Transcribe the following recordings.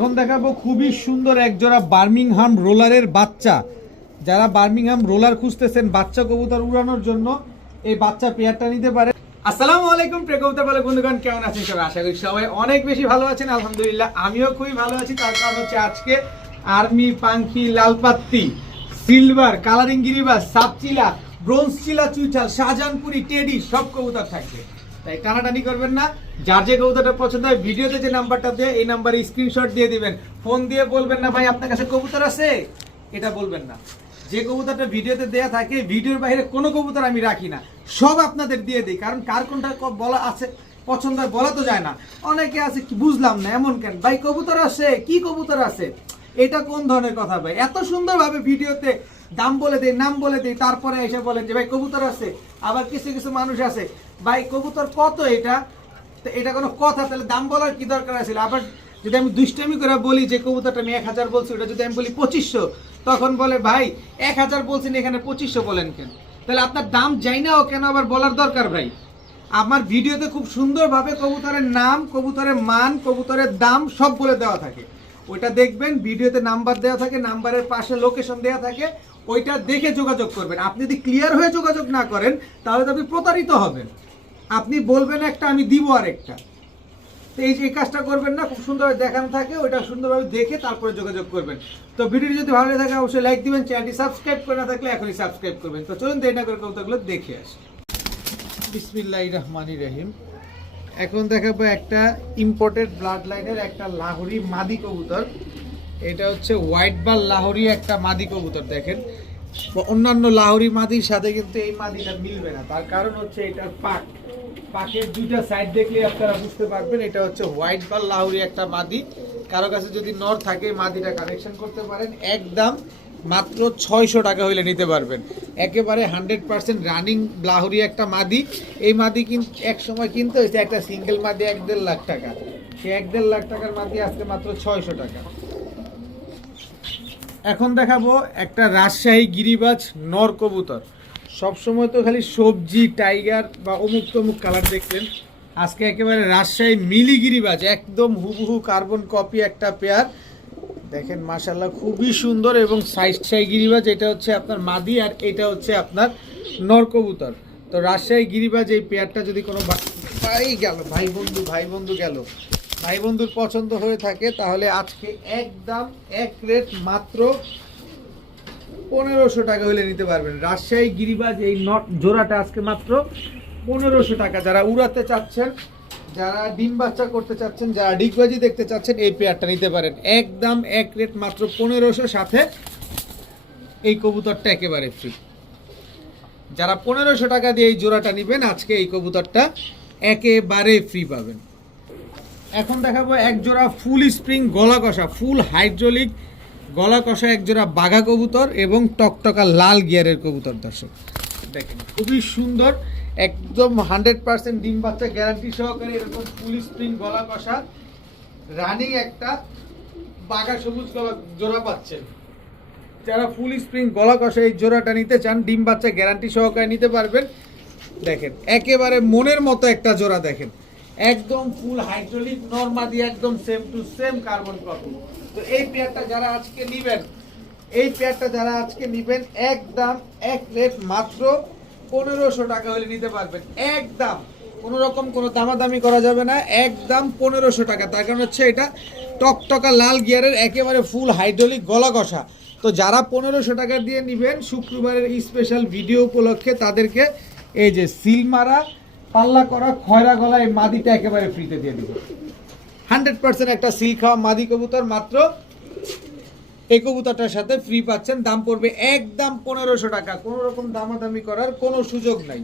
এখন দেখাবো খুবই সুন্দর একজোড়া বার্মিংহাম রোলারের বাচ্চা। যারা বার্মিংহাম রোলার খুঁজতেছেন বাচ্চা কবুতর উড়ানোর জন্য এই বাচ্চা পেয়ারটা নিতে পারে। আসসালামু আলাইকুম প্রিয় কবুতর পালক বন্ধুগণ, কেমন আছেন সবাই? আশা করি সবাই অনেক বেশি ভালো আছেন। আলহামদুলিল্লাহ আমিও খুবই ভালো আছি। তার কারণ হচ্ছে আজকে আর্মি, পাঙ্খি, লালপাত্তি, সিলভার, কালারিং গিরিবাস, সাপচিলা, ব্রোঞ্জ চিলা, চুইঠাল, শাহজাহানপুরি, টেডি সব কবুতর থাকবে। তাই টানাটানি করবেন না। যার যে কবুতরটা পছন্দ হয় ভিডিওতে যে নাম্বারটা দেয় এই নাম্বারে স্ক্রিনশট দিয়ে দিবেন। ফোন দিয়ে বলবেন না ভাই আপনার কাছে কবুতর আছে, এটা বলবেন না। যে কবুতরটা ভিডিওতে দেয়া থাকে ভিডিওর বাইরে কোনো কবুতর আমি রাখি না, সব আপনাদের দিয়ে দিই। কারণ কার কোনটা বলা আছে পছন্দ হয় বলা তো যায় না। অনেকে আছে কি বুঝলাম না এমন কেন ভাই, কবুতর আছে কি কবুতর আছে, এটা কোন ধরনের কথা ভাই? এত সুন্দরভাবে ভিডিওতে দাম বলে দেয়, নাম বলে দেয়, তারপরে এসে বলেন যে ভাই কবুতর আছে। আবার কিছু কিছু মানুষ আছে ভাই কবুতর কত, এটা কোনো কথা? তাহলে দাম বলার কি দরকার আছে? আবার যদি আমি দুষ্টামি করে বলি যে কবুতরটা আমি 1000 বলছি, ওটা যদি আমি বলি 2500, তখন বলে ভাই 1000 বলছেন এখানে 2500 বলেন কেন? তাহলে আপনার দাম যাই না ও কেন আবার বলার দরকার ভাই? আমার ভিডিওতে খুব সুন্দরভাবে কবুতরের নাম, কবুতরের মান, কবুতরের দাম সব বলে দেওয়া থাকে। ওইটা দেখবেন, ভিডিওতে নাম্বার দেওয়া থাকে, নাম্বারের পাশে লোকেশন দেওয়া থাকে, ওইটা দেখে যোগাযোগ করবেন। আপনি যদি ক্লিয়ার হয়ে যোগাযোগ না করেন তাহলে তো আপনি প্রতারিত হবেন। আপনি বলবেন একটা, আমি দিব আরেকটা। তো এই যে কাজটা করবেন না, খুব সুন্দরভাবে দেখানো থাকে, ওইটা সুন্দরভাবে দেখে তারপরে যোগাযোগ করবেন। তো ভিডিওটি যদি ভালো লাগে থাকে অবশ্যই লাইক দিবেন, চ্যানেলটি সাবস্ক্রাইব করে না থাকলে এখনই সাবস্ক্রাইব করবেন। তো চলুন দেরি না করে কবুতরগুলো দেখে আসি। বিসমিল্লাহির রহমানির রহিম। এখন দেখাবো একটা ইম্পোর্টেড ব্লাড লাইনের একটা লাহোরি মাদি কবুতর। এটা হচ্ছে হোয়াইট বাল লাহোরি একটা মাদি কবুতর। দেখেন অন্যান্য লাহোরি মাদির সাথে কিন্তু এই মাদিটা মিলবে না। তার কারণ হচ্ছে এটার পাকের দুইটা সাইড দেখলে আপনারা বুঝতে পারবেন। এটা হচ্ছে হোয়াইট বাল লাহোরি একটা মাদি। কারো কাছে যদি নর থাকে মাদিটা কানেকশন করতে পারেন। একদম মাত্র 600 টাকা হইলে নিতে পারবেন। একেবারে 100% রানিং লাহোরি একটা মাদি। এই মাদি কিন্তু এক সময় কিনতে হয়েছে একটা সিঙ্গেল মাদি 1.5 লাখ টাকা। সেই 1.5 লাখ টাকার মাদি আজকে মাত্র 600 টাকা। এখন দেখাবো একটা রাজশাহী গিরিবাজ নর কবুতর। সবসময় তো খালি সবজি, টাইগার বা অমুক তমুক কালার দেখলেন, আজকে একেবারে রাজশাহী মিলি গিরিবাজ, একদম হুবহু কার্বন কপি একটা পেয়ার। দেখেন মাশাআল্লাহ খুবই সুন্দর এবং সাইজশাহী গিরিবাজ। এটা হচ্ছে আপনার মাদি আর এটা হচ্ছে আপনার নর কবুতর। তো রাজশাহী গিরিবাজ এই পেয়ারটা যদি কোনো ভাই বন্ধুর পছন্দ হয়ে থাকে তাহলে আজকে একদম এক রেট মাত্র 1500 টাকা হলে নিতে পারবেন। রাজশাহী গিরিবাজ এই নট জোড়াটা আজকে মাত্র 1500 টাকা। যারা উড়াতে চাচ্ছেন, যারা ডিম বাচ্চা করতে চাচ্ছেন, যারা ডিগবাজি দেখতে চাচ্ছেন এই পেয়ারটা নিতে পারেন। একদম এক রেট মাত্র 1500, সাথে এই কবুতরটা একেবারে ফ্রি। যারা 1500 টাকা দিয়ে এই জোড়াটা নেবেন আজকে এই কবুতরটা একেবারে ফ্রি পাবেন। এখন দেখাবো এক জোড়া ফুল স্প্রিং গলা কষা, ফুল হাইড্রোলিক গলা কষা এক জোড়া বাঘা কবুতর এবং টকটকা লাল গিয়ারের কবুতর। দর্শক দেখেন খুবই সুন্দর, একদম 100% ডিম বাচ্চা গ্যারান্টি সহকারে এরকম ফুল স্প্রিং গলা কষা রানিং একটা বাঘা সবুজ গলা জোড়া পাচ্ছেন। যারা ফুল স্প্রিং গলা কষা এই জোড়াটা নিতে চান ডিম বাচ্চা গ্যারান্টি সহকারে নিতে পারবেন। দেখেন একেবারে মনের মতো একটা জোড়া, দেখেন একদম ফুল হাইড্রোলিক নরমাদি, একদম same to same carbon copy. তো এই পেয়ারটা যারা আজকে নিবেন একদম এক রেট মাত্র 1500 টাকা হলে নিতে পারবেন। একদম কোনো রকম কোনো দামাদামি করা যাবে না, একদম 1500 টাকা। তার কারণ হচ্ছে এটা টকটকা লাল গিয়ারের একেবারে ফুল হাইড্রোলিক গলা কষা। তো যারা 1500 টাকা দিয়ে নিবেন শুক্রবারের স্পেশাল ভিডিও উপলক্ষে তাদেরকে এই যে সিল মারা পাল্লা করা খয়রা গলা এই মাদিটা একেবারে ফ্রিতে দিয়ে দিব। 100% একটা সিল খাওয়া মাদি কবুতর মাত্র এই কবুতরটার সাথে ফ্রি পাচ্ছেন। দাম পড়বে একদম 1500 টাকা, কোনো রকম দামাদামি করার কোনো সুযোগ নাই।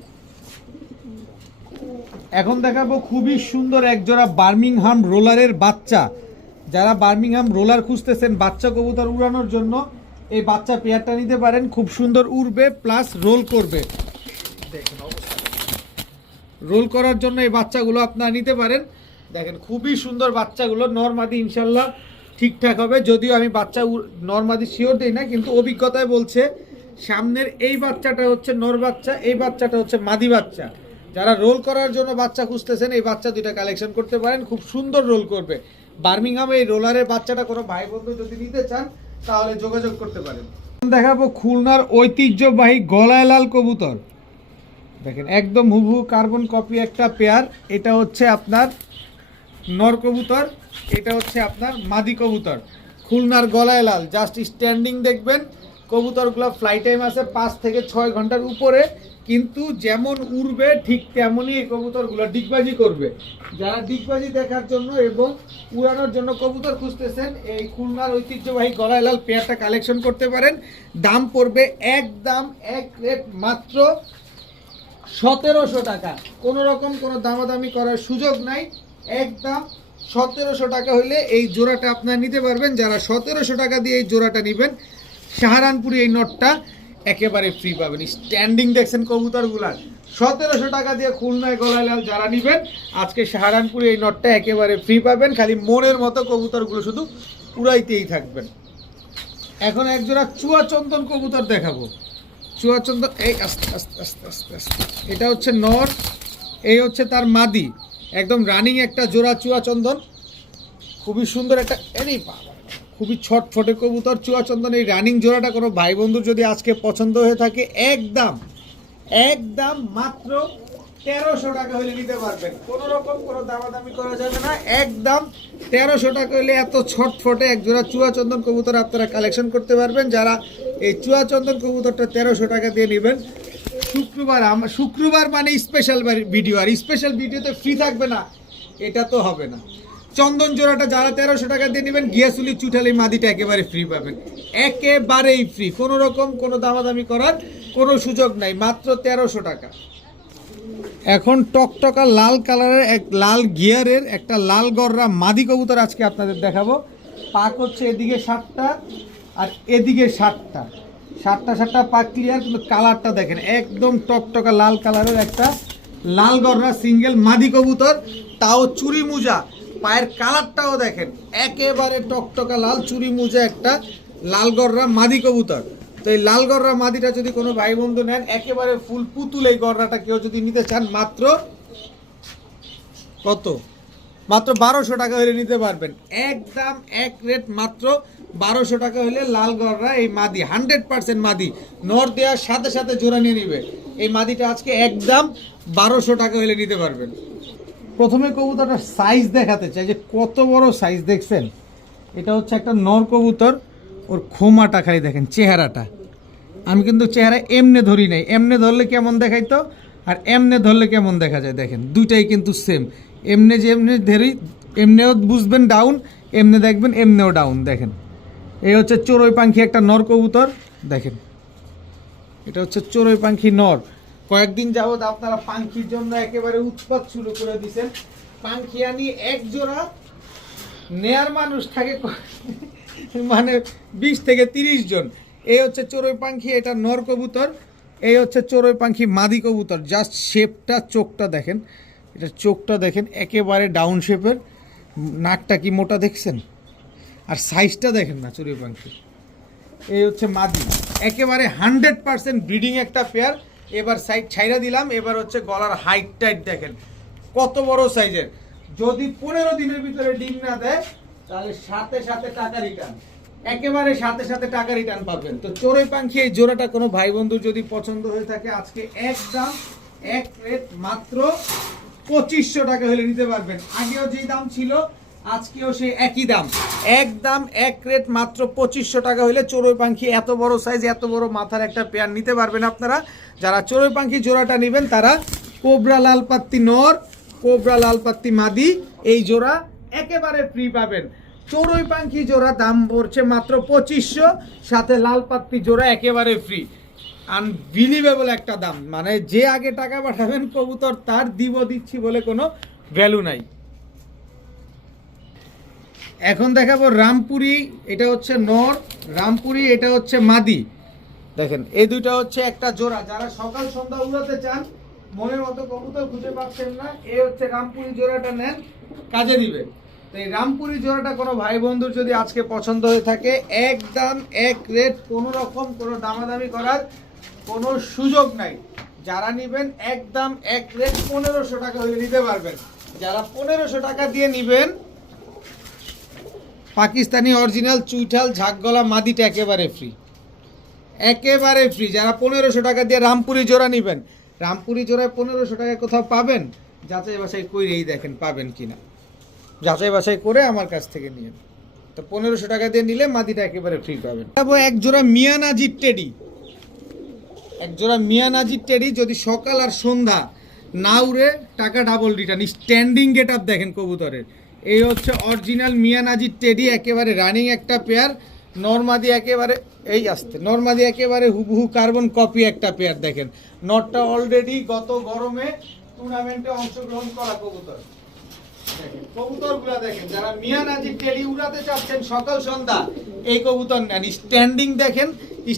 এখন দেখাবো খুবই সুন্দর একজোড়া বার্মিংহাম রোলারের বাচ্চা। যারা বার্মিংহাম রোলার খুঁজতেছেন বাচ্চা কবুতর উড়ানোর জন্য এই বাচ্চা পেয়ারটা নিতে পারেন। খুব সুন্দর উড়বে প্লাস রোল করবে। দেখেন রোল করার জন্য এই বাচ্চাগুলো আপনারা নিতে পারেন। দেখেন খুবই সুন্দর বাচ্চাগুলো, নরমাদি ইনশাল্লাহ ঠিকঠাক হবে। যদিও আমি বাচ্চা নরমাদি শিওর দিই না, কিন্তু অভিজ্ঞতায় বলছে সামনের এই বাচ্চাটা হচ্ছে নর বাচ্চা, এই বাচ্চাটা হচ্ছে মাদি বাচ্চা। যারা রোল করার জন্য বাচ্চা খুঁজতেছেন এই বাচ্চা দুইটা কালেকশন করতে পারেন, খুব সুন্দর রোল করবে। বার্মিংহাম এই রোলারের বাচ্চাটা কোনো ভাই বন্ধু যদি নিতে চান তাহলে যোগাযোগ করতে পারেন। দেখাবো খুলনার ঐতিহ্যবাহী গলায় লাল কবুতর। দেখেন একদম হুবহু কার্বন কপি একটা পেয়ার। এটা হচ্ছে আপনার নর কবুতর, এটা হচ্ছে আপনার মাদি কবুতর। খুলনার গলায় লাল, জাস্ট স্ট্যান্ডিং দেখবেন। কবুতরগুলো ফ্লাই টাইম আছে 5 থেকে 6 ঘন্টার উপরে, কিন্তু যেমন উড়বে ঠিক তেমনই এই কবুতরগুলো ডিগবাজি করবে। যারা ডিগবাজি দেখার জন্য এবং উড়ানোর জন্য কবুতর খুঁজতেছেন, এই খুলনার ঐতিহ্যবাহী গলায় লাল পেয়ারটা কালেকশন করতে পারেন। দাম পড়বে একদম এক রেট মাত্র 1700 টাকা। কোনো রকম কোনো দামাদামি করার সুযোগ নাই, একদম 1700 টাকা হলে এই জোড়াটা আপনারা নিতে পারবেন। যারা 1700 টাকা দিয়ে এই জোড়াটা নেবেন, সাহারানপুরি এই নটটা একেবারে ফ্রি পাবেন। স্ট্যান্ডিং দেখছেন কবুতরগুলার, 1700 টাকা দিয়ে খুলনায় গলায় লাল যারা নেবেন, আজকে সাহারানপুরি এই নটটা একেবারে ফ্রি পাবেন। খালি মনের মতো কবুতরগুলো শুধু উড়াইতেই থাকবেন। এখন একজোড়া চুয়াচন্দন কবুতর দেখাবো। চুয়াচন্দন, এই আস্তে আস্তে আস্তে আস্তে আস্তে, এটা হচ্ছে নর, এই হচ্ছে তার মাদি। একদম রানিং একটা জোড়া চুয়াচন্দন, খুবই সুন্দর একটা, এই বাবা খুবই ছটফটে কবুতর চুয়াচন্দন। এই রানিং জোড়াটা কোনো ভাই বন্ধুর যদি আজকে পছন্দ হয়ে থাকে, একদম একদম মাত্র 1300 টাকা হলে নিতে পারবেন। কোনো রকম কোনো দামাদামি করা যাবে না, একদম 1300 টাকা হলে এত ছটফটে এক জোড়া চুয়াচন্দন কবুতর আপনারা কালেকশন করতে পারবেন। যারা এই চুয়াচন্দন কবুতরটা 1300 টাকা দিয়ে নেবেন, শুক্রবার মানে স্পেশাল ভিডিও, আর স্পেশাল ভিডিওতে ফ্রি থাকবে না, এটা তো হবে না। চন্দন জোড়াটা যারা 1300 টাকা দিয়ে নেবেন, গিয়াসুলি চুটালি মাদিটা একেবারে ফ্রি পাবেন, একেবারেই ফ্রি। কোনো রকম কোনো দামাদামি করার কোনো সুযোগ নাই, মাত্র 1300 টাকা। এখন টকটকা লাল কালারের এক লাল গিয়ারের একটা লাল গররা মাদি কবুতর আজকে আপনাদের দেখাবো। পাক হচ্ছে এদিকে 7টা আর এদিকে 7টা, 7টা পাক ক্লিয়ার, কিন্তু কালারটা দেখেন একদম টকটকা লাল কালারের একটা লাল গররা সিঙ্গেল মাদি কবুতর, তাও চুরি মুজা। পায়ের কালারটাও দেখেন একেবারে টকটকা লাল, চুরি মুজা একটা লাল গররা মাদি কবুতর। তো এই লাল গররা মাদিটা যদি কোনো ভাই বন্ধু নেন, একেবারে ফুল পুতুল এই গররাটা কেউ যদি নিতে চান, মাত্র কত, মাত্র 1200 টাকা হলে নিতে পারবেন। একদম এক রেট মাত্র 1200 টাকা হলে লাল গররা এই মাদি, 100% মাদি, নর দেওয়ার সাথে সাথে জোড়া নিয়ে নিবে। এই মাদিটা আজকে একদম 1200 টাকা হলে নিতে পারবেন। প্রথমে কবুতরটার সাইজ দেখাতে চাই, যে কত বড় সাইজ দেখছেন। এটা হচ্ছে একটা নর কবুতর, ওর খোমাটা খালি দেখেন, চেহারাটা। আমি কিন্তু চেহারা এমনে ধরি নাই, এমনে ধরলে কেমন দেখাইতো আর এমনে ধরলে কেমন দেখা যায় দেখেন, দুইটাই কিন্তু সেম। এমনে যে এমনি ধরি, এমনেও বুঝবেন ডাউন, এমনে দেখবেন এমনেও ডাউন। দেখেন এই হচ্ছে চড়ুই পাখি একটা নর কবুতর, দেখেন এটা হচ্ছে চড়ুই পাখি নর। কয়েকদিন যাবত আপনারা পাখির জন্য একেবারে উৎপাত শুরু করে দিয়েছেন। পাখি আনি এক জোড়া নেয়ার মানুষ থাকে মানে 20 থেকে 30 জন। এই হচ্ছে চড়ুই পাখি, এটা নর কবুতর। এই হচ্ছে চড়ুই পাখি মাদি কবুতর। জাস্ট শেপটা, চোখটা দেখেন, এটা চোখটা দেখেন একেবারে ডাউন শেপের, নাকটা কি মোটা দেখছেন, আর সাইজটা দেখেন না চড়ুই পাখি। এই হচ্ছে মাদি, একেবারে 100% ব্রিডিং একটা পেয়ার। এবার সাইড ছাইরা দিলাম, এবার হচ্ছে গলার হাইট টাইট দেখেন কত বড় সাইজের। যদি 15 দিনের ভিতরে ডিম না দেয়, তাহলে সাথে সাথে টাকা রিটার্ন, একেবারে সাথে সাথে টাকা রিটার্ন পাবেন। তো চড়ুই পাখি এই জোড়াটা কোনো ভাই বন্ধুর যদি পছন্দ হয়ে থাকে, আজকে একদম এক রেট মাত্র 2500 টাকা হলে নিতে পারবেন। আগেও যেই দাম ছিল, আজকেও সেই একই দাম, একদম এক রেট মাত্র 2500 টাকা হলে চড়ুই পাখি এত বড় সাইজ, এত বড় মাথার একটা পেয়ার নিতে পারবেন আপনারা। যারা চড়ুই পাখি জোড়াটা নেবেন, তারা কোবরা লাল পাত্তি নর, কোবরা লাল পাত্তি মাদি এই জোড়া একেবারে ফ্রি পাবেন। চড়ুই পাখি জোড়া দাম পড়ছে মাত্র 2500, সাথে লাল পাত্তি জোড়া একেবারে ফ্রি। আনবিলিভেবল একটা দাম, মানে যে আগে টাকা পাঠাবেন কবুতর তার দিচ্ছি বলে কোনো ভ্যালু নাই। এখন দেখাবো রামপুরি, এটা হচ্ছে নর, রামপুরি এটা হচ্ছে মাদি। দেখেন এই দুইটা হচ্ছে একটা জোড়া। যারা সকাল সন্ধ্যা উড়াতে চান, মনের মতো কবুতর খুঁজে পাচ্ছেন না, এই হচ্ছে রামপুরি জোড়াটা নেন, কাজে দিবে। তো এই রামপুরি জোড়াটা কোনো ভাই বন্ধুর যদি আজকে পছন্দ হয়ে থাকে, একদম এক রেট, কোনো রকম কোনো দামাদামি করার কোনো সুযোগ নাই। যারা নেবেন একদম এক রেট 1500 টাকা হলে নিতে পারবেন। যারা 1500 টাকা দিয়ে নেবেন, পাকিস্তানি অরিজিনাল চুইঠাল ঝাঁকগলা মাদিটা একেবারে ফ্রি, একেবারে ফ্রি। যারা 1500 টাকা দিয়ে রামপুরি জোড়া নেবেন, রামপুরি জোড়ায় 1500 টাকায় কোথাও পাবেন? যাচাই বাছাই করেই দেখেন পাবেন কিনা, যাচাই বাছাই করে আমার কাছ থেকে নিয়ে। তো 1500 টাকা দিয়ে নিলে মাদিটা একেবারে ফ্রি পাবেন। এক জোড়া মিয়ানাজির টেডি, এক জোড়া মিয়ানাজির টেডি যদি সকাল আর সন্ধ্যা না উড়ে টাকা double return. Standing get up দেখেন কবুতরের। এই হচ্ছে অরিজিনাল মিয়ানাজির টেডি, একেবারে রানিং একটা পেয়ার। নর্মাদি একেবারে এই আসতে নর্মাদি একেবারে হুবহু কার্বন কপি একটা পেয়ার। দেখেন নটটা অলরেডি গত গরমে টুর্নামেন্টে অংশগ্রহণ করা কবুতর। দেখেন কবুতরগুলো দেখেন, যারা মিয়ানাজির টেডি উড়াতে চাচ্ছেন সকাল সন্ধ্যা এই কবুতর নেন। স্ট্যান্ডিং দেখেন,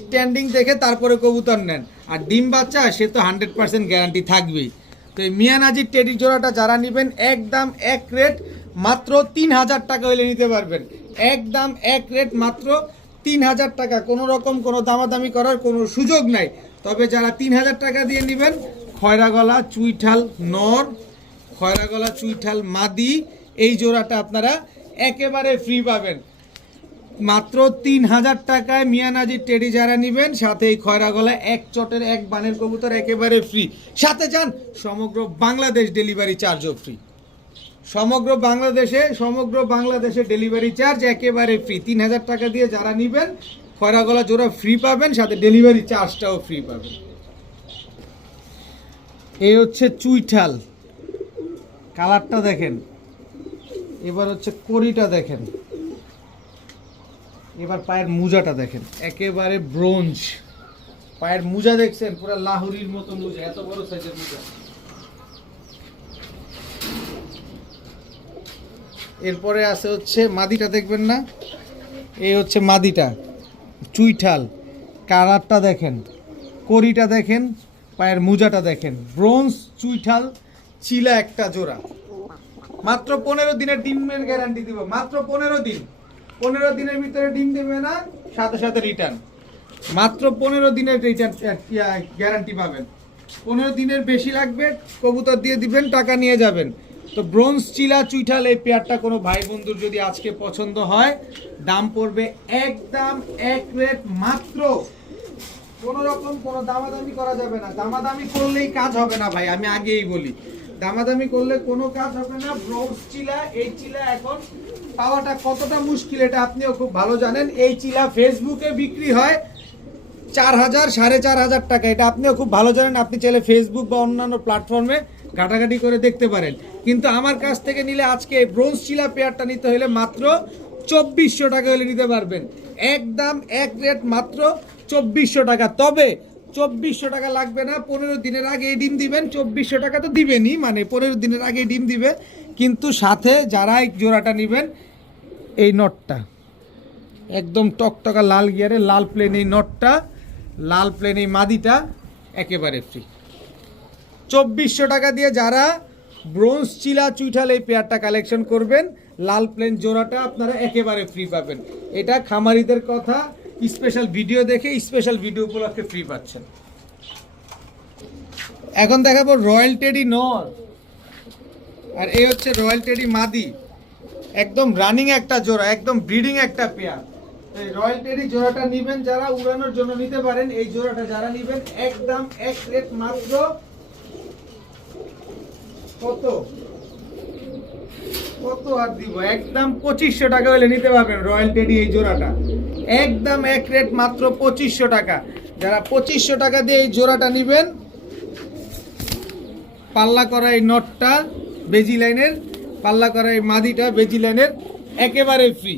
স্ট্যান্ডিং দেখে তারপরে কবুতর নেন। আর ডিম বাচ্চা সে তো 100% গ্যারান্টি থাকবেই। তো এই মিয়ানাজির টেডি জোড়াটা যারা নেবেন একদম এক রেট মাত্র 3000 টাকা হলে নিতে পারবেন। একদম এক রেট মাত্র 3000 টাকা, কোনো রকম কোনো দামাদামি করার কোনো সুযোগ নাই। তবে যারা 3000 টাকা দিয়ে নেবেন খয়রা গলা চুইঠাল নর, খয়রা গলা চুইঠাল মাদি, এই জোড়াটা আপনারা একেবারে ফ্রি পাবেন মাত্র 3000 টাকায়। মিয়ানাজির টেডি যারা নেবেন সাথে এই খয়রা গলা এক চটের এক বানের কবুতর একেবারে ফ্রি। সাথে যান সমগ্র বাংলাদেশ ডেলিভারি চার্জও ফ্রি। সমগ্র বাংলাদেশে ডেলিভারি চার্জ একেবারে ফ্রি। 3000 টাকা দিয়ে যারা নেবেন খয়রা গলা জোড়া ফ্রি পাবেন, সাথে ডেলিভারি চার্জটাও ফ্রি পাবেন। এই হচ্ছে চুইঠাল, কালারটা দেখেন। এবার হচ্ছে কড়িটা দেখেন। এবার পায়ের মোজাটা দেখেন, একেবারে ব্রোঞ্জ পায়ের মোজা দেখছেন, পুরো লাহুরির মতো মোজা, এত বড় সাইজের মোজা। এরপরে আছে হচ্ছে মাদিটা দেখবেন না, এই হচ্ছে মাদিটা চুইঠাল, কালারটা দেখেন, কড়িটা দেখেন, পায়ের মোজাটা দেখেন, ব্রোঞ্জ চুইঠাল চিলা একটা জোড়া। মাত্র 15 দিনের ডিমের গ্যারান্টি দিব, মাত্র 15 দিন। 15 দিনের ভিতরে ডিম দেবে না সাথে সাথে রিটার্ন, মাত্র 15 দিনের রিটার্ন গ্যারান্টি পাবেন। 15 দিনের বেশি লাগবে কবুতর দিয়ে দিবেন, টাকা নিয়ে যাবেন। তো ব্রোঞ্জ চিলা চুইঠাল এই পেয়ারটা কোনো ভাই বন্ধুর যদি আজকে পছন্দ হয়, দাম পড়বে একদম এক রেট মাত্র, কোনো রকম কোনো দামাদামি করা যাবে না। দামাদামি করলেই কাজ হবে না ভাই, আমি আগেই বলি, দামাদামি করলে কোনো কাজ হবে না। ব্রোঞ্জ চিলা, এই চিলা এখন পাওয়াটা কতটা মুশকিল এটা আপনিও খুব ভালো জানেন। এই চিলা ফেসবুকে বিক্রি হয় 4000 4500 টাকা, এটা আপনিও খুব ভালো জানেন। আপনি চাইলে ফেসবুক বা অন্যান্য প্ল্যাটফর্মে ঘাটাঘাটি করে দেখতে পারেন। কিন্তু আমার কাছ থেকে নিলে আজকে এই ব্রোঞ্জ চিলা পেয়ারটা নিতে হলে মাত্র 2400 টাকা হলে নিতে পারবেন। একদম এক রেট মাত্র 2400 টাকা। তবে 2400 টাকা লাগবে না, 15 দিনের আগে ডিম দিবেন। 2400 টাকা তো দিবেনই, মানে 15 দিনের আগে ডিম দিবে। কিন্তু সাথে যারা এই জোড়াটা নেবেন, এই নটটা একদম টকটকা লাল গিয়ারে, লাল প্লেন এই নটটা, লাল প্লেন এই মাদিটা একেবারে ফ্রি। 2400 টাকা দিয়ে যারা ব্রোঞ্জ চিলা চুইঠাল এই পেয়ারটা কালেকশন করবেন, লাল প্লেন জোড়াটা আপনারা একেবারে ফ্রি পাবেন। এটা খামারিদের কথা, স্পেশাল ভিডিও দেখে স্পেশাল ভিডিও উপলক্ষে ফ্রি পাচ্ছেন। এখন দেখাবো রয়্যাল টেডি নর, আর এই হচ্ছে রয়্যাল টেডি মাদি, একদম রানিং একটা জোড়া, একদম ব্রিডিং একটা পেয়ার। এই রয়্যাল টেডি জোড়াটা নেবেন যারা উড়ানোর জন্য নিতে পারেন, এই জোড়াটা যারা নেবেন একদম এক রেট মাত্র কত আর দিব, একদম 2500 টাকা হলে নিতে পারবেন রয়্যাল টেডি এই জোড়াটা। একদম এক রেট মাত্র 2500 টাকা। যারা 2500 টাকা দিয়ে এই জোড়াটা নেবেন, পাল্লা করা এই নটটা বেজি লাইনের, পাল্লা করা এই মাদিটা বেজি লাইনের একেবারে ফ্রি।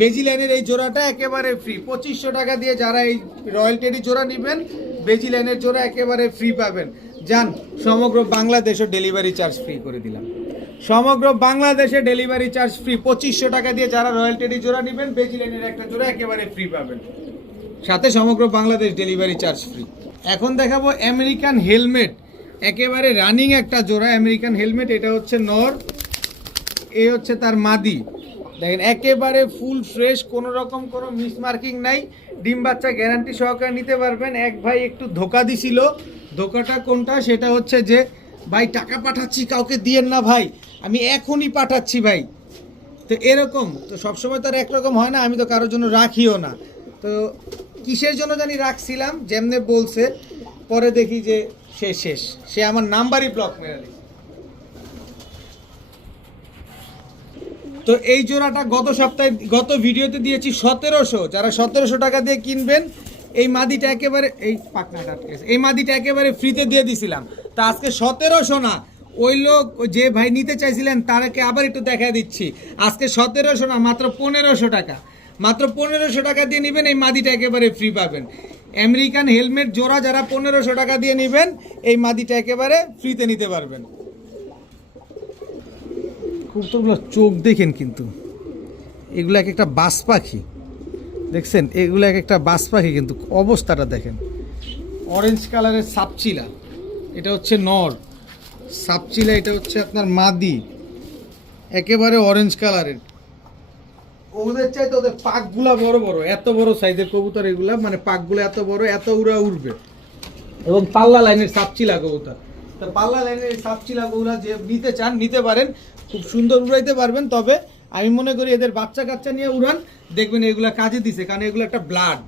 বেজি লাইনের এই জোড়াটা একেবারে ফ্রি। 2500 টাকা দিয়ে যারা এই রয়্যাল টেডি জোড়া নেবেন, বেজি লাইনের জোড়া একেবারে ফ্রি পাবেন। যান সমগ্র বাংলাদেশে ডেলিভারি চার্জ ফ্রি করে দিলাম, সমগ্র বাংলাদেশে ডেলিভারি চার্জ ফ্রি। 2500 টাকা দিয়ে যারা রয়্যাল টেডি জোড়া নেবেন, বেজি লাইনের একটা জোড়া একেবারে ফ্রি পাবেন, সাথে সমগ্র বাংলাদেশ ডেলিভারি চার্জ ফ্রি। এখন দেখাবো আমেরিকান হেলমেট, একেবারে রানিং একটা জোড়া আমেরিকান হেলমেট। এটা হচ্ছে নর, এই হচ্ছে তার মাদি। দেখেন একেবারে ফুল ফ্রেশ, কোনো রকম কোনো মিসমার্কিং নাই, ডিম বাচ্চা গ্যারান্টি সহকারে নিতে পারবেন। এক ভাই একটু ধোকা দিছিল, ধোকাটা কোনটা? সেটা হচ্ছে যে ভাই টাকা পাঠাচ্ছি কাউকে দিয়েন না ভাই, আমি এখনই পাঠাচ্ছি ভাই, তো এরকম তো সবসময় তো আর একরকম হয় না, আমি তো কারোর জন্য রাখিও না। তো কিসের জন্য জানি রাখছিলাম, যেমনে বলছে, পরে দেখি যে শেষ সে আমার নাম্বারই ব্লক মেরে দিল। তো এই জোড়াটা গত ভিডিওতে দিয়েছি 1700। যারা 1700 টাকা দিয়ে কিনবেন এই মাদিটা একেবারে, এই পাকনাটা আটকেছে, এই মাদিটা একেবারে ফ্রিতে দিয়ে দিছিলাম। তা আজকে 1700 না, ওই লোক যে ভাই নিতে চাইছিলেন তারাকে আবার একটু দেখা দিচ্ছি। আজকে 1700 না, মাত্র 1500 টাকা, মাত্র 1500 টাকা দিয়ে নেবেন এই মাদিটা একেবারে ফ্রি পাবেন। আমেরিকান হেলমেট জোড়া যারা 1500 টাকা দিয়ে নেবেন এই মাদিটা একেবারে ফ্রিতে নিতে পারবেন। কবুতরগুলো চোখ দেখেন, কিন্তু এগুলো এক একটা বাস পাখি, দেখছেন, এগুলো এক একটা বাস পাখি, কিন্তু অবস্থাটা দেখেন। অরেঞ্জ কালারের সাপচিলা, এটা হচ্ছে নর সাপচিলা, এটা হচ্ছে আপনার মাদি, একেবারে অরেঞ্জ কালারের। ওদের চাইতে ওদের পাকগুলা বড় বড়, এত বড় সাইজের কবুতর এগুলা, মানে পাকগুলো এত বড়, এত উড়বে। এবং পাল্লা লাইনের সাপচিলা কবুতর। তো পাল্লা লাইনের সাপচিলা কবুতর যে নিতে চান নিতে পারেন, খুব সুন্দর উড়াইতে পারবেন। তবে আমি মনে করি এদের বাচ্চা কাচ্চা নিয়ে উড়ান, দেখবেন এগুলা কাজে দিছে, কারণ এগুলো একটা ব্লাড,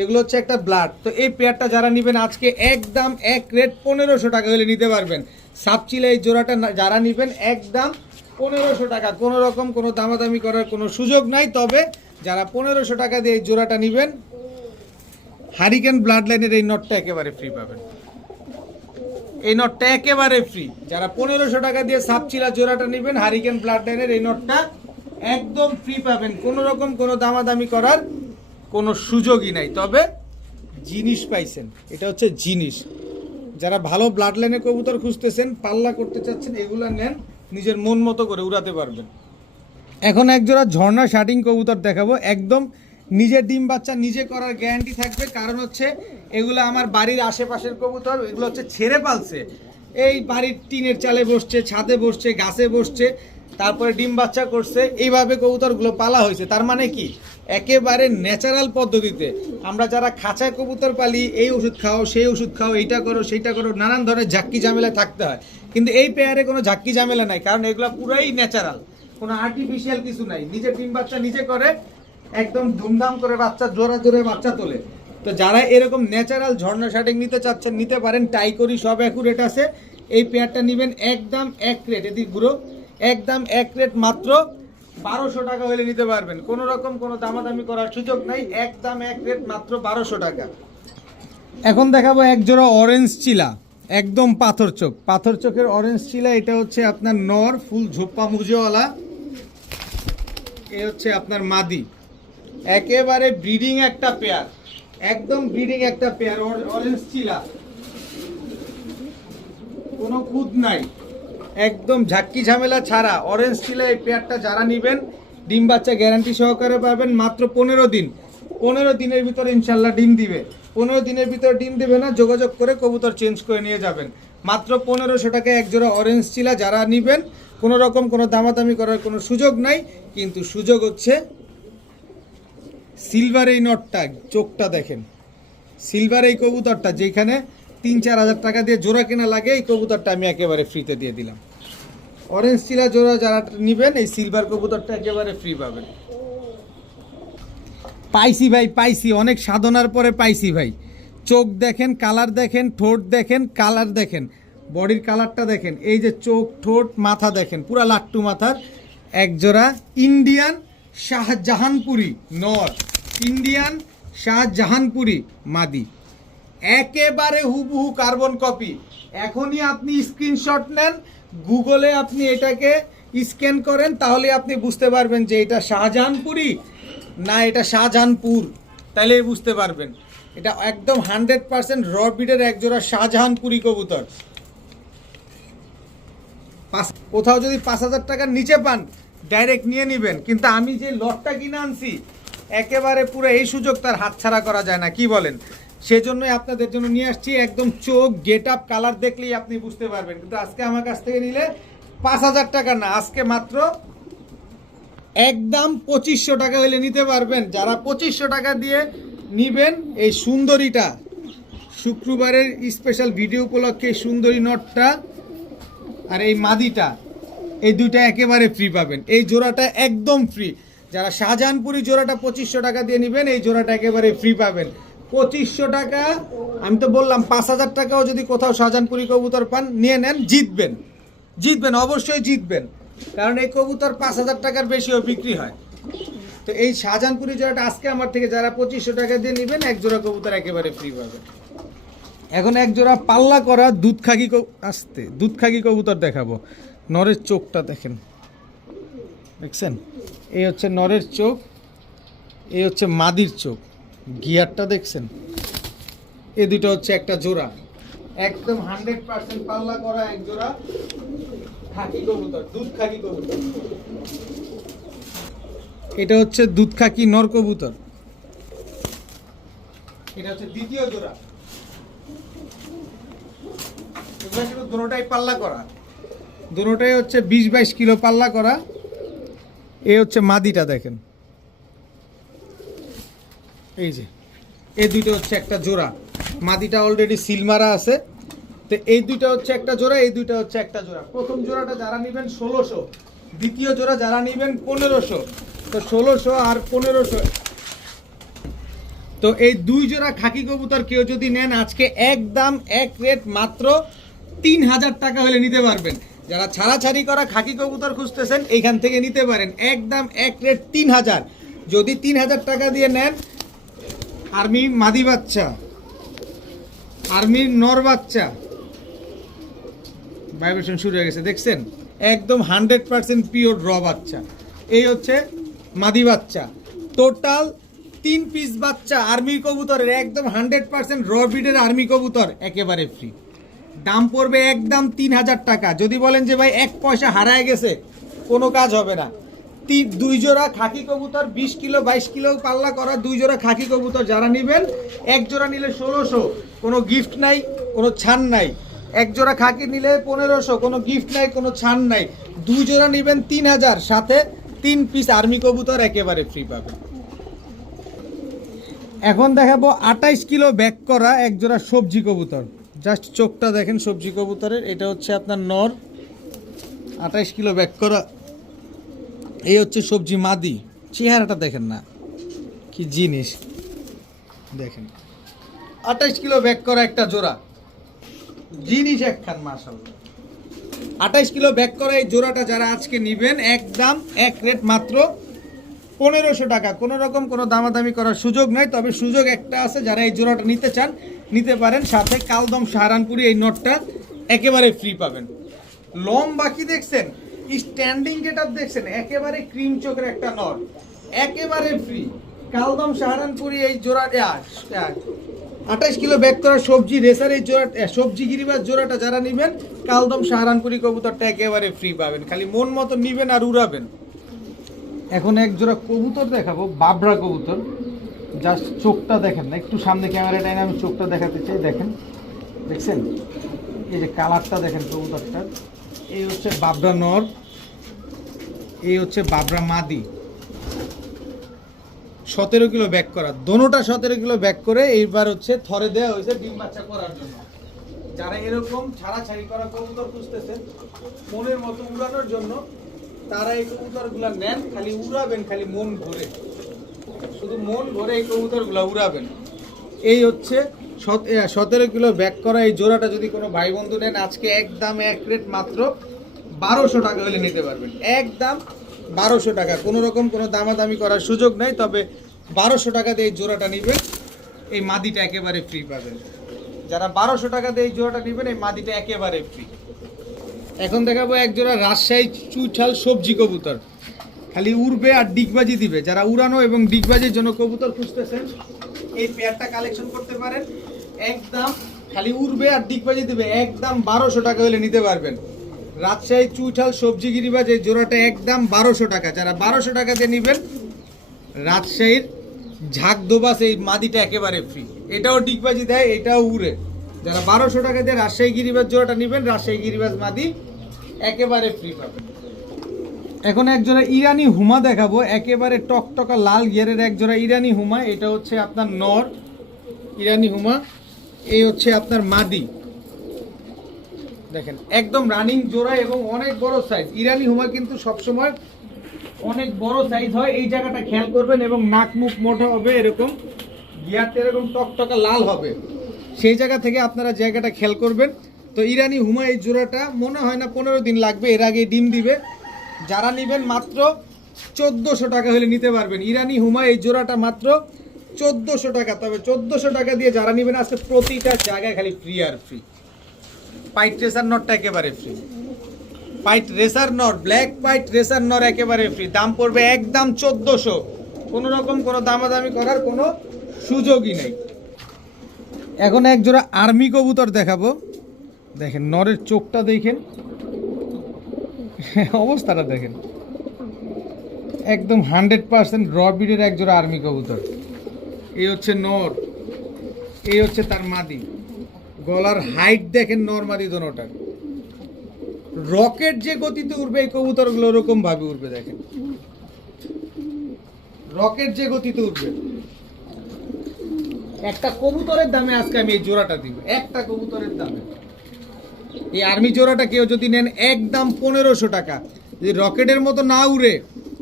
এগুলো হচ্ছে একটা ব্লাড। তো এই পেয়ারটা যারা নেবেন আজকে একদম এক রেট 1500 টাকা হলে নিতে পারবেন। সাপচিলা এই জোড়াটা যারা নেবেন একদম 1500 টাকা, কোনো রকম কোনো দামাদামি করার কোনো সুযোগ নাই। তবে যারা 1500 টাকা দিয়ে এই জোড়াটা নেবেন, হারিকেন ব্লাড লাইনের এই নটটা একেবারে ফ্রি পাবেন, এই নটটা একেবারে ফ্রি। যারা 1500 টাকা দিয়ে সাপচিলা জোড়াটা নেবেন হারিকেন ব্লাড লাইনের এই নটটা একদম ফ্রি পাবেন, কোনো রকম কোনো দামাদামি করার কোনো সুযোগই নাই। তবে জিনিস পাইছেন, এটা হচ্ছে জিনিস। যারা ভালো ব্লাড লাইনের কবুতর খুঁজতেছেন, পাল্লা করতে চাচ্ছেন, এগুলো নেন, নিজের মন মতো করে উড়াতে পারবেন। এখন একজোড়া ঝর্ণা শার্টিং কবুতর দেখাবো, একদম নিজের ডিম বাচ্চা নিজে করার গ্যারান্টি থাকবে। কারণ হচ্ছে এগুলো আমার বাড়ির আশেপাশের কবুতর, এগুলো হচ্ছে ছেড়ে পালছে, এই বাড়ির টিনের চালে বসছে, ছাদে বসছে, গাছে বসছে, তারপরে ডিম বাচ্চা করছে, এইভাবে কবুতরগুলো পালা হয়েছে। তার মানে কি, একেবারে ন্যাচারাল পদ্ধতিতে। আমরা যারা খাঁচায় কবুতর পালি, এই ওষুধ খাও, সেই ওষুধ খাও, এইটা করো, সেইটা করো, নানান ধরনের ঝাক্কি ঝামেলা থাকতে হয়। কিন্তু এই পেয়ারে কোনো ঝাক্কি ঝামেলা নাই, কারণ এগুলো পুরাই ন্যাচারাল, কোনো আর্টিফিশিয়াল কিছু নাই। নিজের ডিম বাচ্চা নিজে করে, একদম ধুমধাম করে বাচ্চা জোরে জোরে বাচ্চা তোলে। তো যারা এরকম ন্যাচারাল ঝর্ণা শার্টিং নিতে চাচ্ছেন নিতে পারেন, টাই করি সব অ্যাকুরেট আছে। এই পেয়ারটা নেবেন একদম এক রেট, এদিক ঘুরো, একদম এক রেট মাত্র 1200 টাকা হলে নিতে পারবেন, কোনো রকম কোনো দামাদামি করার সুযোগ নাই, একদম এক রেট মাত্র 1200 টাকা। এখন দেখাবো এক জোড়া অরেঞ্জ চিলা, একদম পাথর চোখের অরেঞ্জ চিলা। এটা হচ্ছে আপনার নর, ফুল ঝোপ্পা মুজেওয়ালা, এ হচ্ছে আপনার মাদি, একেবারে ব্রিডিং একটা পেয়ার, একদম ব্রিডিং একটা পেয়ার। অরেঞ্জ চিলা, কোনো খুদ নাই, একদম ঝাক্কি ঝামেলা ছাড়া অরেঞ্জ চিলা এই পেয়ারটা যারা নেবেন ডিম বাচ্চা গ্যারান্টি সহকারে পাবেন। মাত্র 15 দিনের ভিতরে ইনশাল্লাহ ডিম দিবে। 15 দিনের ভিতরে ডিম দেবে না, যোগাযোগ করে কবুতর চেঞ্জ করে নিয়ে যাবেন। মাত্র 1500 টাকায় এক জোড়া অরেঞ্জ চিলা যারা নেবেন, কোনো রকম কোনো দামাদামি করার কোনো সুযোগ নাই। কিন্তু সুযোগ হচ্ছে সিলভার এই নটটা, চোখটা দেখেন, সিলভার এই কবুতরটা যেখানে 3-4 হাজার টাকা দিয়ে জোড়া কেনা লাগে, এই কবুতরটা আমি একেবারে ফ্রিতে দিয়ে দিলাম। অরেঞ্জ চিলা জোড়া যারা নেবেন এই সিলভার কবুতরটা একেবারে ফ্রি পাবেন। পাইছি ভাই, পাইছি, অনেক সাধনার পরে পাইছি ভাই। চোখ দেখেন, কালার দেখেন, ঠোঁট দেখেন, কালার দেখেন, বডির কালারটা দেখেন, এই যে চোখ, ঠোঁট, মাথা দেখেন, পুরা লাট্টু মাথার এক জোড়া ইন্ডিয়ান শাহজাহানপুরি নর, ইন্ডিয়ান শাহজাহানপুরি মাদি, একেবারে হুবহু কার্বন কপি। এখনই আপনি স্ক্রিনশট নেন, গুগলে আপনি এটাকে স্ক্যান করেন, তাহলে আপনি বুঝতে পারবেন যে এটা শাহজাহানপুরি না এটা শাহজাহানপুর, তাহলে বুঝতে পারবেন। এটা একদম 100% র ব্রিডের একজোড়া শাহজাহানপুরি কবুতর। কোথাও যদি 5000 টাকার নিচে পান ডাইরেক্ট নিয়ে নেবেন, কিন্তু আমি যে লটটা কিনে আনছি একেবারে পুরো এই সুযোগ তার হাতছাড়া করা যায় না, কি বলেন? সেজন্যই আপনাদের জন্য নিয়ে আসছি। একদম চোখ, গেট আপ, কালার দেখলেই আপনি বুঝতে পারবেন। কিন্তু আজকে আমার কাছ থেকে নিলে 5000 টাকা না, আজকে মাত্র একদম 2500 টাকা হলে নিতে পারবেন। যারা 2500 টাকা দিয়ে নিবেন এই সুন্দরীটা, শুক্রবারের স্পেশাল ভিডিও উপলক্ষে সুন্দরী নটটা আর এই মাদিটা, এই দুইটা একেবারে ফ্রি পাবেন। এই জোড়াটা একদম ফ্রি। যারা শাহজাহানপুরি জোড়াটা 2500 টাকা দিয়ে নেবেন, এই জোড়াটা একেবারে ফ্রি পাবেন। 2500 টাকা, আমি তো বললাম 5000 টাকাও যদি কোথাও শাহজাহানপুরি কবুতর পান নিয়ে নেন, জিতবেন, জিতবেন, অবশ্যই জিতবেন, কারণ এই কবুতর 5000 টাকার বেশিও বিক্রি হয়। তো এই শাহজাহানপুরি জোড়াটা আজকে আমার থেকে যারা 2500 টাকা দিয়ে নেবেন, এক জোড়া কবুতর একেবারে ফ্রি পাবেন। এখন এক জোড়া পাল্লা করা দুধখাগি কবুতর দেখাবো। নরের চোখটা দেখেন, দেখছেন? এই হচ্ছে নরের চোখ, এই হচ্ছে মাদির চোখ, গিয়ারটা দেখছেন? এই দুটো হচ্ছে একটা জোড়া, একদম 100% পাল্লা করা এক জোড়া খাকি কবুতর, দুধখাকি কবুতর। এটা হচ্ছে দুধখাকি নর কবুতর, এটা হচ্ছে দ্বিতীয় জোড়া। দুটোটাই পাল্লা করা, দুটোটাই হচ্ছে 20-22 কিলো পাল্লা করা। এই হচ্ছে মাদিটা দেখেন, এই যে এই দুটো হচ্ছে একটা জোড়া। মাদিটা অলরেডি সিল মারা আছে। তো এই দুইটা হচ্ছে একটা জোড়া, এই দুইটা হচ্ছে একটা জোড়া। প্রথম জোড়াটা যারা নেবেন 1600, দ্বিতীয় জোড়া যারা নেবেন 1500। তো 1600 আর 1500। তো এই দুই জোড়া খাকি কবুতর কেউ যদি নেন, আজকে একদম এক রেট মাত্র 3000 টাকা হলে নিতে পারবেন। যারা ছাড়াছাড়ি করা খাকি কবুতর খুঁজতেছেন, এইখান থেকে নিতে পারেন একদম এক রেট 3000। যদি 3000 টাকা দিয়ে নেন, আর্মি মাদি বাচ্চা, আর্মির নর বাচ্চা, ভাইব্রেশন শুরু হয়ে গেছে দেখছেন? একদম 100% পিওর র বাচ্চা। এই হচ্ছে মাদি বাচ্চা। টোটাল 3 পিস বাচ্চা আর্মি কবুতরের, একদম 100% র ব্রিডের আর্মি কবুতর, একেবারে ফ্রি। দাম পড়বে একদম 3000 টাকা। যদি বলেন যে ভাই 1 পয়সা হারায় গেছে, কোনো কাজ হবে না। দুই জোড়া খাকি কবুতর, 20 কিলো 22 কিলো পাল্লা করা দুই জোড়া খাকি কবুতর যারা নেবেন, এক জোড়া নিলে 1600, কোনো গিফট নাই, কোনো ছাড় নাই। এক জোড়া খাকি নিলে 1500, কোনো গিফট নাই, কোনো ছাড় নাই। দুই জোড়া নেবেন 3000, সাথে 3 পিস আর্মি কবুতর একেবারে ফ্রি পাবেন। এখন দেখাবো 28 কিলো ব্যাক করা এক জোড়া সবজি কবুতর। জাস্ট চোখটা দেখেন সবজি কবুতরের। এটা হচ্ছে আপনার নর, 28 কিলো ব্যাক করা। এই হচ্ছে সবজি মাদি, চেহারাটা দেখেন না কি জিনিস, দেখেন 28 কিলো ব্যাক করা একটা জোড়া, জিনিস একখান মাশাআল্লাহ। 28 কিলো ব্যাক করা এই জোড়াটা যারা আজকে নেবেন, একদম এক রেট মাত্র 1500 টাকা। কোনো রকম কোনো দামাদামি করার সুযোগ নাই, তবে সুযোগ একটা আছে, যারা এই জোড়াটা নিতে চান নিতে পারেন। সাথে কালদম সাহারানপুরি এই নটটা একেবারে ফ্রি পাবেন। লম বাকি দেখছেন, স্ট্যান্ডিং গেট আপ দেখছেন, একেবারে ক্রিম চোখের একটা নট, একেবারে ফ্রি। কালদম সাহারানপুরি এই জোড়া 28 কিলো ব্যাক করা সবজি রেসার এই জোড়া, সবজি গিরিবাজ জোড়াটা যারা নেবেন, কালদম সাহারানপুরি কবুতরটা একেবারে ফ্রি পাবেন। খালি মন মতো নেবেন আর উড়াবেন। এখন এক জোড়া কবুতর দেখাবো, বাবরা কবুতর। জাস্ট চোখটা দেখেন না, একটু সামনে ক্যামেরাটা এনে আমি চোখটা দেখাতে চাই। দেখেন, দেখছেন? এই যে কালারটা দেখেন কবুতরটার। এই হচ্ছে বাবরা নর, এই হচ্ছে বাবরা মাদি। 17 কিলো ব্যাক করা, দোনোটা 17 কিলো ব্যাক করে এইবার হচ্ছে থরে দেওয়া হয়েছে ডিম বাচ্চা করার জন্য। যারা এরকম ছাড়াছাড়ি করা কবুতর খুঁজতেছেন মনের মতো উড়ানোর জন্য, তারা এই কবুতরগুলো নেন। খালি উড়াবেন, খালি মন ভরে, শুধু মন ভরে এই কবুতরগুলো উড়াবেন। এই হচ্ছে 17 কিলো ব্যাক করা এই জোড়াটা যদি কোনো ভাই বন্ধু নেন, আজকে একদম এক রেট মাত্র 1200 টাকা হলে নিতে পারবেন। একদম 1200 টাকা, কোনো রকম কোনো দামাদামি করার সুযোগ নেই। তবে 1200 টাকা দিয়ে এই জোড়াটা নেবেন, এই মাদিটা একেবারে ফ্রি পাবেন। যারা 1200 টাকা দিয়ে এই জোড়াটা নেবেন, এই মাদিটা একেবারে ফ্রি। এখন দেখাবো এক জোড়া রাজশাহী চুইঠাল সবজি কবুতর, খালি উড়বে আর ডিগবাজি দিবে। যারা উড়ানো এবং ডিগবাজির জন্য কবুতর খুঁজতেছেন, এই পেয়ারটা কালেকশন করতে পারেন। একদম খালি উড়বে আর ডিগবাজি দিবে, একদম 1200 টাকা হলে নিতে পারবেন। রাজশাহী চুইঠাল সবজি গিরিবাজ এই জোড়াটা একদম 1200 টাকা। যারা 1200 টাকা দিয়ে নেবেন, রাজশাহীর ঝাঁক দোবাস এই মাদিটা একেবারে ফ্রি। এটাও ডিগবাজি দেয়, এটাও উড়ে। যারা 1200 টাকা দিয়ে রাজশাহী গিরিবাজ জোড়াটা নেবেন, রাজশাহী গিরিবাজ মাদি একেবারে ফ্রি পাবেন। এখন এক জোড়া ইরানি হুমা দেখাবো, একেবারে টকটকা লাল গিয়ারের এক জোড়া ইরানি হুমা। এটা হচ্ছে আপনার নর ইরানি হুমা, এই হচ্ছে আপনার মাদি। দেখেন একদম রানিং জোড়া এবং অনেক বড় সাইজ। ইরানি হুমা কিন্তু সবসময় অনেক বড় সাইজ হয়, এই জায়গাটা খেয়াল করবেন। এবং নাক মুখ মোটা হবে, এরকম গিয়ারটা এরকম টকটকা লাল হবে, সেই জায়গা থেকে আপনারা জায়গাটা খেয়াল করবেন। তো ইরানি হুমা এই জোড়াটা মনে হয় না 15 দিন লাগবে, এর আগে ডিম দিবে। যারা নেবেন মাত্র 1400 টাকা হলে নিতে পারবেন। ইরানি হুমা এই জোড়াটা মাত্র 1400 টাকা। তবে 1400 টাকা দিয়ে যারা নেবেন আজকে প্রতিটা জায়গায় খালি ফ্রি আর ফ্রি। পাইট রেসার নটটা একেবারে ফ্রি, পাইট রেসার নট, ব্ল্যাক পাইট রেসার নট একেবারে ফ্রি। দাম পড়বে একদম 1400, কোনো রকম কোনো দামাদামি করার কোনো সুযোগই নেই। এখন এক জোড়া আর্মি কবুতর দেখাবো। দেখেন নরের চোখটা দেখেন, অবস্থাটা দেখেন, একদম 100% র বিডের এক জোড়া আর্মি কবুতর। এই হচ্ছে নর, এই হচ্ছে তার মাদি। গলার হাইট দেখেন নর মাদি দোনোটার। রকেট যে গতিতে উড়বে এই কবুতরগুলো ওরকম ভাবে উড়বে, দেখেন রকেট যে গতিতে উঠবে। একটা কবুতরের দামে আজকে আমি এই জোড়াটা দিব, একটা কবুতরের দামে। এই আর্মি জোড়াটা কেউ যদি নেন একদম 1500 টাকা। যদি রকেটের মতো না উড়ে,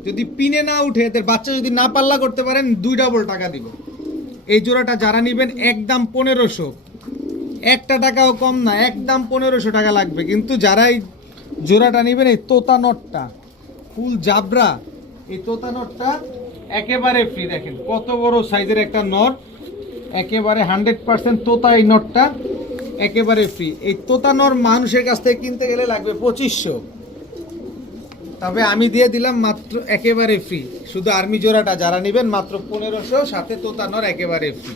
যদি পিনে না উঠে, এদের বাচ্চা যদি না পাল্লা করতে পারেন 2 ডাবল টাকা দিব। এই জোড়াটা যারা নেবেন একদম 1500, একটা টাকাও কম না, একদম 1500 টাকা লাগবে। কিন্তু যারা এই জোড়াটা নেবেন, এই তোতা নটটা ফুল জাবরা, এই তোতা নটটা একেবারে ফ্রি। দেখেন কত বড় সাইজের একটা নট, একেবারে 100% তোতা। এই নটটা একেবারে ফ্রি। এই তোতা নর মানুষের কাছ থেকে কিনতে গেলে লাগবে 2500, তবে আমি দিয়ে দিলাম মাত্র একেবারে ফ্রি। শুধু আর্মি জোড়াটা যারা নেবেন মাত্র 1500, সাথে তোতা নর একেবারে ফ্রি।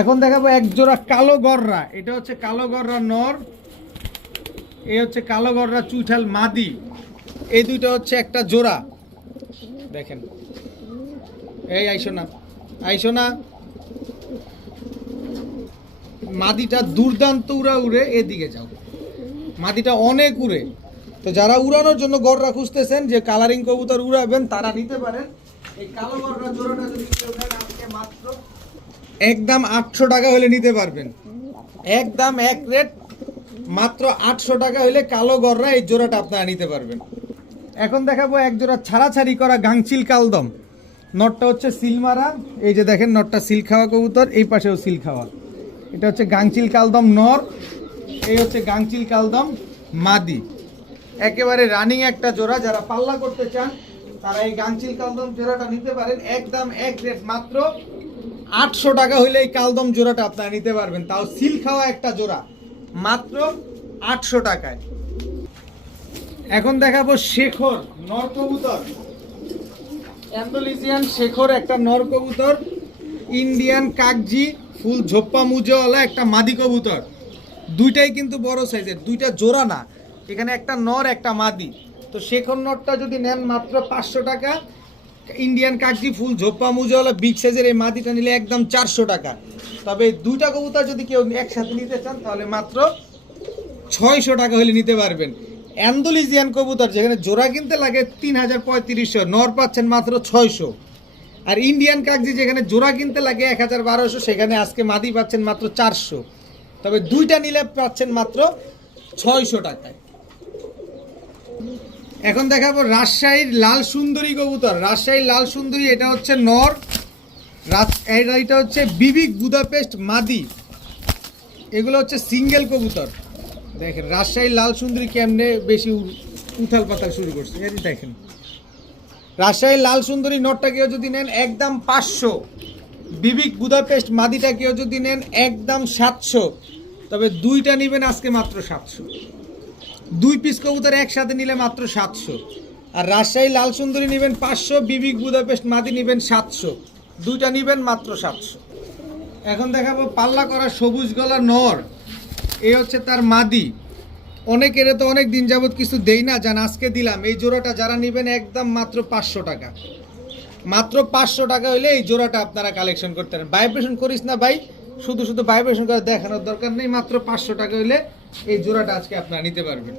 এখন দেখাবো এক জোড়া কালো গররা। এটা হচ্ছে কালো গররা নর, এই হচ্ছে কালো গররা চুইঠাল মাদি। এই দুইটা হচ্ছে একটা জোড়া। দেখেন এই আইসো না, আইসো না। মাদিটা দুর্দান্ত উড়ে, এদিকে যাও, মাদিটা অনেক উড়ে। তো যারা উড়ানোর জন্য গররা খুঁজতেছেন, যে কালারিং কবুতর উড়াবেন, তারা নিতে পারেন। এই কালো গররা জোড়াটা যদি কেউ নেন আজকে মাত্র একদম 800 টাকা হলে নিতে পারবেন। একদম এক রেট, মাত্র 800 টাকা হলে কালো গররা এই জোড়াটা আপনারা নিতে পারবেন। এখন দেখাবো এক জোড়া ছাড়াছাড়ি করা গাংচিল কালদম। নটটা হচ্ছে সিল মারা, এই যে দেখেন নটটা সিল খাওয়া কবুতর, এই পাশেও সিল খাওয়া। এটা হচ্ছে গাংচিল কালদম নর, এই হচ্ছে গাংচিল কালদম মাদি। একেবারে রানিং একটা জোড়া। যারা পাল্লা করতে চান তারা এই গাংচিল কালদম জোড়াটা নিতে পারেন। একদম এক রেট, মাত্র 800 টাকা হইলে এই কালদম জোড়াটা আপনারা নিতে পারবেন। তাও সিল খাওয়া একটা জোড়া, মাত্র 800 টাকায়। এখন দেখাবো শেখর নর কবুতর, অ্যান্ডোলিজিয়ান শেখর একটা নর কবুতর, ইন্ডিয়ান কাকজি ফুল ঝোপ্পা মুজোওয়ালা একটা মাদি কবুতর। দুইটাই কিন্তু বড় সাইজের, দুইটা জোড়া না, এখানে একটা নর একটা মাদি। তো শেখর নরটা যদি নেন মাত্র 500 টাকা, ইন্ডিয়ান কাকজি ফুল ঝোপ্পা মুজোওয়ালা বিগ সাইজের এই মাদিটা নিলে একদম 400 টাকা। তবে দুইটা কবুতর যদি কেউ একসাথে নিতে চান তাহলে মাত্র 600 টাকা হলে নিতে পারবেন। অ্যান্ডোলিজিয়ান কবুতর যেখানে জোড়া কিনতে লাগে 3000-3500, নর পাচ্ছেন মাত্র 600। আর ইন্ডিয়ান কাকজি যেখানে জোড়া কিনতে লাগে 1000-1200, সেখানে আজকে মাদি পাচ্ছেন মাত্র 400। তবে দুইটা নিলে পাচ্ছেন মাত্র 600 টাকায়। এখন দেখাবো রাজশাহীর লাল সুন্দরী কবুতর। রাজশাহীর লাল সুন্দরী, এটা হচ্ছে নর, এটা হচ্ছে বিবিক বুদাপেস্ট মাদি। এগুলো হচ্ছে সিঙ্গেল কবুতর। দেখেন রাজশাহীর লাল সুন্দরী কেমনে বেশি উথাল পাতাল শুরু করছে, এই দেখেন। রাজশাহীর লাল সুন্দরী নটটা কেউ যদি নেন একদম 500, বিবিক বুদাপেস্ট মাদিটা কেউ যদি নেন একদম 700। তবে দুইটা নেবেন আজকে মাত্র 700। 2 পিস কবুতর একসাথে নিলে মাত্র 700। আর রাজশাহী লাল সুন্দরী নেবেন 500, বিবিক বুদাপেস্ট মাদি নেবেন 700। দুইটা নেবেন মাত্র 700। এখন দেখাবো পাল্লা করা সবুজ গলা নর, এই হচ্ছে তার মাদি। অনেকের তো অনেক দিন যাবত কিছু দেই না, জান আজকে দিলাম। এই জোড়াটা যারা নেবেন একদম মাত্র 500 টাকা। মাত্র 500 টাকা হইলে এই জোড়াটা আপনারা কালেকশন করতে পারেন। ভাইব্রেশন করিস না ভাই, শুধু শুধু ভাইব্রেশন করে দেখানোর দরকার নেই। মাত্র 500 টাকা হইলে এই জোড়াটা আজকে আপনারা নিতে পারবেন।